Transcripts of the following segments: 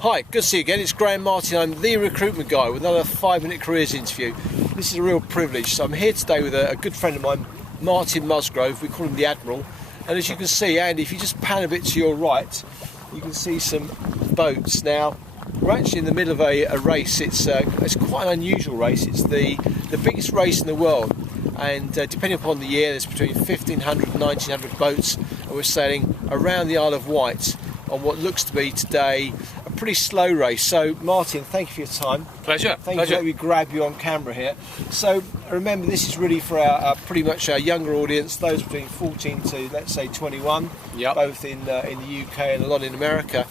Hi, good to see you again. It's Graham Martin. I'm the recruitment guy with another 5-minute careers interview. This is a real privilege. So I'm here today with a good friend of mine, Martin Musgrove. We call him the Admiral. And as you can see, Andy, if you just pan a bit to your right, you can see some boats. Now, we're actually in the middle of a race. It's quite an unusual race. It's the biggest race in the world. And depending upon the year, there's between 1,500 and 1,900 boats. And we're sailing around the Isle of Wight on what looks to be today a pretty slow race. So Martin, thank you for your time. Pleasure. Thank you for letting me grab you on camera here. So remember, this is really for our pretty much our younger audience, those between 14 to let's say 21, Yep. both in the UK and a lot in America.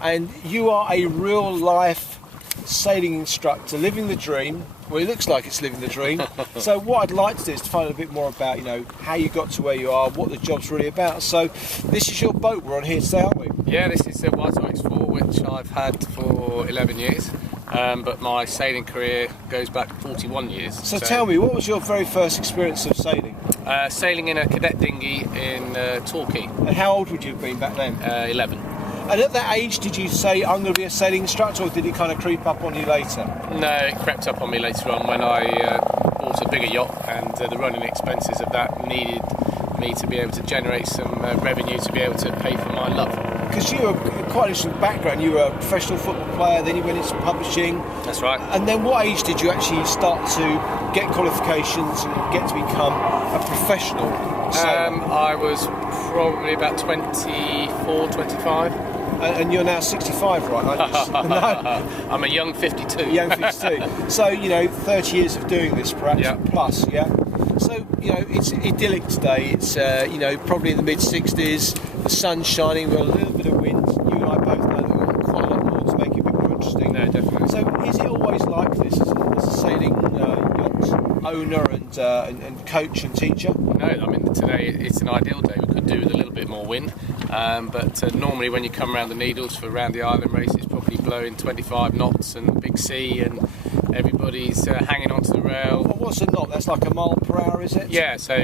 And you are a real life sailing instructor, living the dream. Well, it looks like it's living the dream. So what I'd like to do is to find out a bit more about, how you got to where you are, what the job's really about. So this is your boat we're on here today, aren't we? Yeah, this is the White Oaks 4, which I've had for 11 years. But my sailing career goes back 41 years. So tell me, what was your very first experience of sailing? Sailing in a cadet dinghy in Torquay. And how old would you have been back then? 11. And at that age, did you say, I'm going to be a sailing instructor, or did it kind of creep up on you later? No, it crept up on me later on when I bought a bigger yacht, and the running expenses of that needed me to be able to generate some revenue to be able to pay for my love. Because you were quite an interesting background. You were a professional football player, then you went into publishing. That's right. And then what age did you actually start to get qualifications and get to become a professional sailor? I was probably about 24, 25. And you're now 65, right? Aren't you? No. I'm a young 52. Young 52. So, 30 years of doing this, perhaps, Yeah. plus, yeah? So, it's idyllic today. It's, probably in the mid-60s, the sun's shining, we've got a little bit of wind. You and I both know that we've got quite a lot more to make it a bit more interesting. No, definitely. So, is it always like this as a sailing yacht owner and coach and teacher? No, I mean, today it's an ideal day. We could do with a little bit more wind. But normally when you come around the Needles for Round the Island race, it's probably blowing 25 knots and big sea, and everybody's hanging onto the rail. Well, what's a knot? That's like a mile per hour, is it? Yeah, so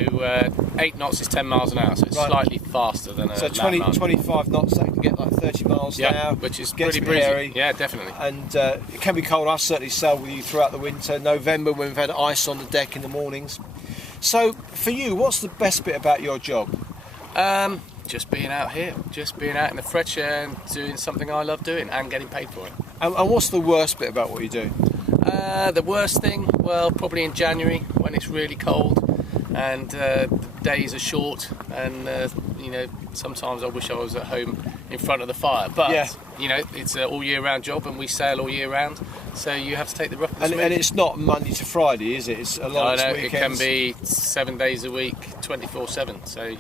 8 knots is 10 miles an hour, so it's Right. slightly faster than a So landmark. 25 knots, that can get like 30 miles an hour. which is Gets pretty a bit hairy. breezy. Yeah, definitely. And it can be cold. I've certainly sailed with you throughout the winter, November, when we've had ice on the deck in the mornings. So for you, what's the best bit about your job? Just being out here, just being out in the fresh air and doing something I love doing and getting paid for it. And what's the worst bit about what you do? The worst thing, well, probably in January when it's really cold and the days are short, and sometimes I wish I was at home in front of the fire. But Yeah. it's an all year round job, and we sail all year round, so you have to take the rough and smooth. And it's not Monday to Friday, is it? It's a lot of It can be 7 days a week, 24/7. So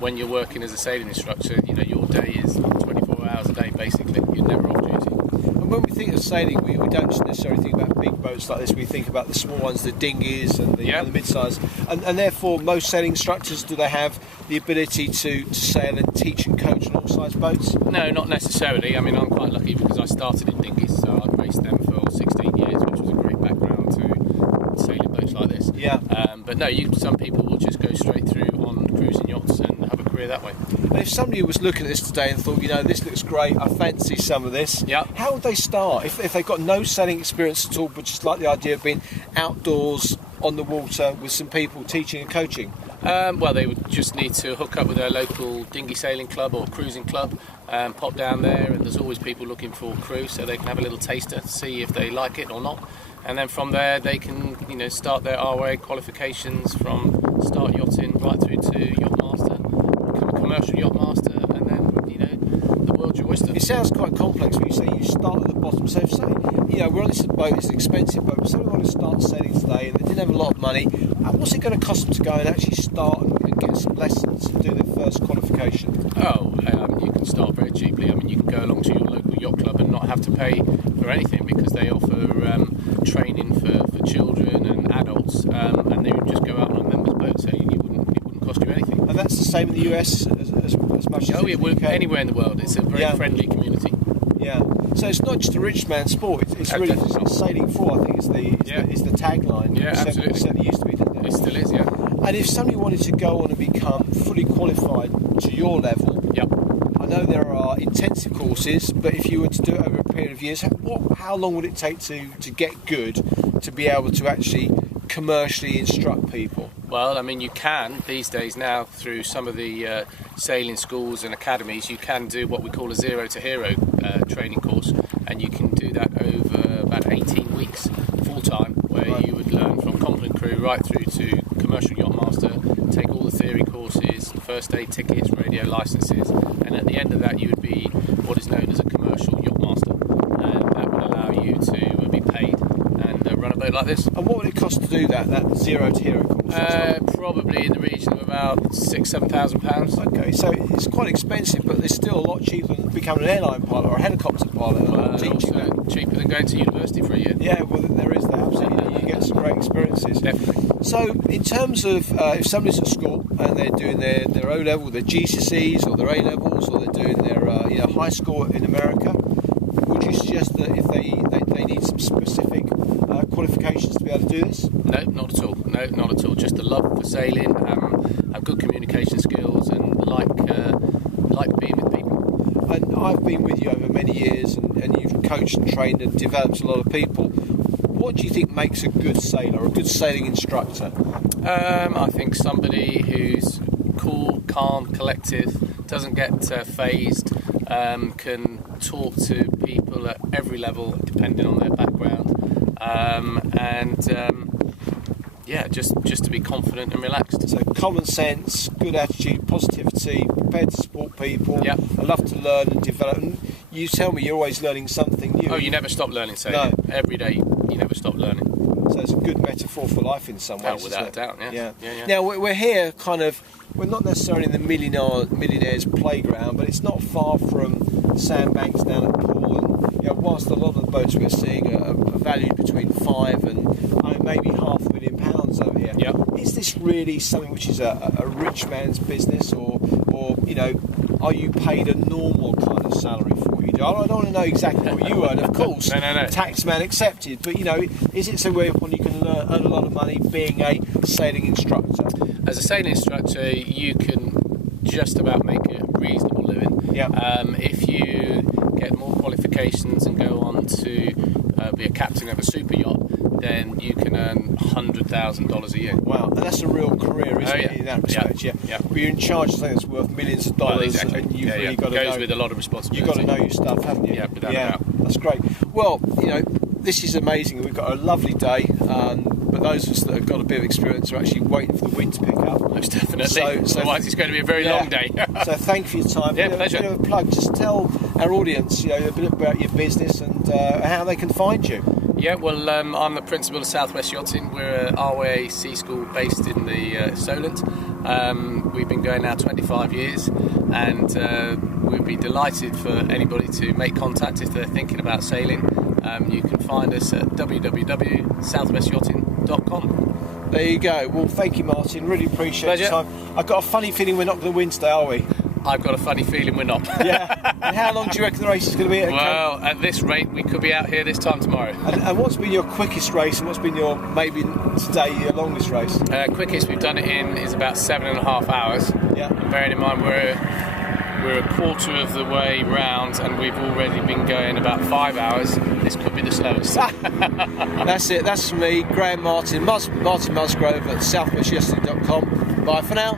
when you're working as a sailing instructor, your day is 24 hours a day basically. You're never off duty. And when we think of sailing, we don't necessarily think about big boats like this. We think about the small ones, the dinghies and the mid-size. And therefore, most sailing instructors, do they have the ability to sail and teach and coach on all size boats? No, not necessarily. I mean, I'm quite lucky because I started in dinghies, so I've raced them for 16 years, which was a great background to sailing boats like this. Yeah. But no, some people will just go straight through on cruising yachts and have a career that way. And if somebody was looking at this today and thought, this looks great, I fancy some of this, Yeah. how would they start? If they've got no sailing experience at all, but just like the idea of being outdoors on the water with some people teaching and coaching? Well, they would just need to hook up with their local dinghy sailing club or cruising club, pop down there, and there's always people looking for crew, so they can have a little taster to see if they like it or not. And then from there, they can, start their ROA qualifications from start yachting right through to yacht master, become a commercial yacht master, and then, the world's your oyster. It sounds quite complex when you say you start at the bottom. So if somebody, we're on this boat, it's an expensive boat, but somebody wanted to start sailing today and they didn't have a lot of money, what's it going to cost them to go and actually start and get some lessons and do their first qualification? You can start very cheaply. I mean, you can go along to your local yacht club and not have to pay for anything because they offer training for children and adults, and they would just go out on a member's boat, so it wouldn't cost you anything. And that's the same in the US as much as it would anywhere in the world. It's a very friendly community. Yeah. So it's not just a rich man's sport. It's really sailing for. I think is the tagline. Yeah, absolutely. It certainly used to be, didn't it? It still is, yeah. And if somebody wanted to go on and become fully qualified to your level, Yep. I know there are are intensive courses, but if you were to do it over a period of years, how long would it take to get good, to be able to actually commercially instruct people? Well, I mean, you can these days now through some of the sailing schools and academies. You can do what we call a zero to hero training course, and you can do that over about 18 weeks full time, where Right. you would learn from competent crew right through to commercial yacht master, take all the theory courses, first aid tickets, radio licenses, and at the end of that you would be what is known as a commercial yacht master, and that would allow you to be paid and run a boat like this. And what would it cost to do that zero to hero course? Probably in the region of about £6,000-7,000. Okay, so it's quite expensive, but it's still a lot cheaper than becoming an airline pilot or a helicopter pilot. Teaching Also that. cheaper than going to university for a year. Yeah, well, there is that. Absolutely, you get some great experiences. Definitely. So, in terms of if somebody's at school and they're doing their O level, their GCSEs, or their A levels, or they're doing their high school in America, would you suggest that if they need some specific qualifications to be able to do this? No, not at all. No, not at all. Just a love for sailing, have good communication skills, and like being with people. And I've been with you over many years, and you've coached and trained and developed a lot of people. What do you think makes a good sailor, or a good sailing instructor? I think somebody who's cool, calm, collective, doesn't get phased, can talk to people at every level depending on their background, just to be confident and relaxed. So common sense, good attitude, positivity, prepared to support people. Yep. I love to learn and develop. And you tell me you're always learning something new. Oh, you never stop learning sailing. No. Every day you never stop learning. So it's a good metaphor for life in some ways. Oh, without a isn't it? doubt, yeah. Yeah. Now we're here we're not necessarily in the millionaires playground, but it's not far from sandbanks down at Poole. And whilst a lot of the boats we're seeing are valued between £5 and maybe £500,000 over here, Yep. is this really something which is a rich man's business, or are you paid a normal kind of salary for what you do? I don't want to know exactly what you earn, of course. No. Taxman accepted, but is it somewhere when you can earn a lot of money being a sailing instructor? As a sailing instructor, you can just about make a reasonable living. Yeah. If you get more qualifications and go on to be a captain of a super yacht, then you can earn $100,000 a year. Wow, and that's a real career, isn't it, yeah. in that respect? Yeah. But you're in charge of something that's worth millions of dollars, Well, exactly. and you've really yeah. got to Goes know. with a lot of responsibility. You've got to know your stuff, haven't you? Yeah, without a doubt. That's great. Well, this is amazing. We've got a lovely day, but those of us that have got a bit of experience are actually waiting for the wind to pick up. Most definitely. So Otherwise, it's going to be a very long day. So thank you for your time. Yeah, a pleasure. bit of a plug. Just tell our audience, a bit about your business and how they can find you. Yeah, well, I'm the principal of Southwest Yachting. We're an RWA Sea School based in the Solent. We've been going now 25 years, and we'd be delighted for anybody to make contact if they're thinking about sailing. You can find us at www.southwestyachting.com. There you go. Well, thank you, Martin. Really appreciate your Pleasure. time. I've got a funny feeling we're not going to win today, are we? I've got a funny feeling we're not. Yeah. And how long do you reckon the race is going to be? Well, at this rate, we could be out here this time tomorrow. And what's been your quickest race, and what's been your, maybe today, your longest race? Quickest we've done it in is about 7.5 hours. Yeah. And bearing in mind we're a quarter of the way round, and we've already been going about 5 hours. This could be the slowest. That's it. That's from me, Graham Martin, Martin Musgrove at southwestyachting.com. Bye for now.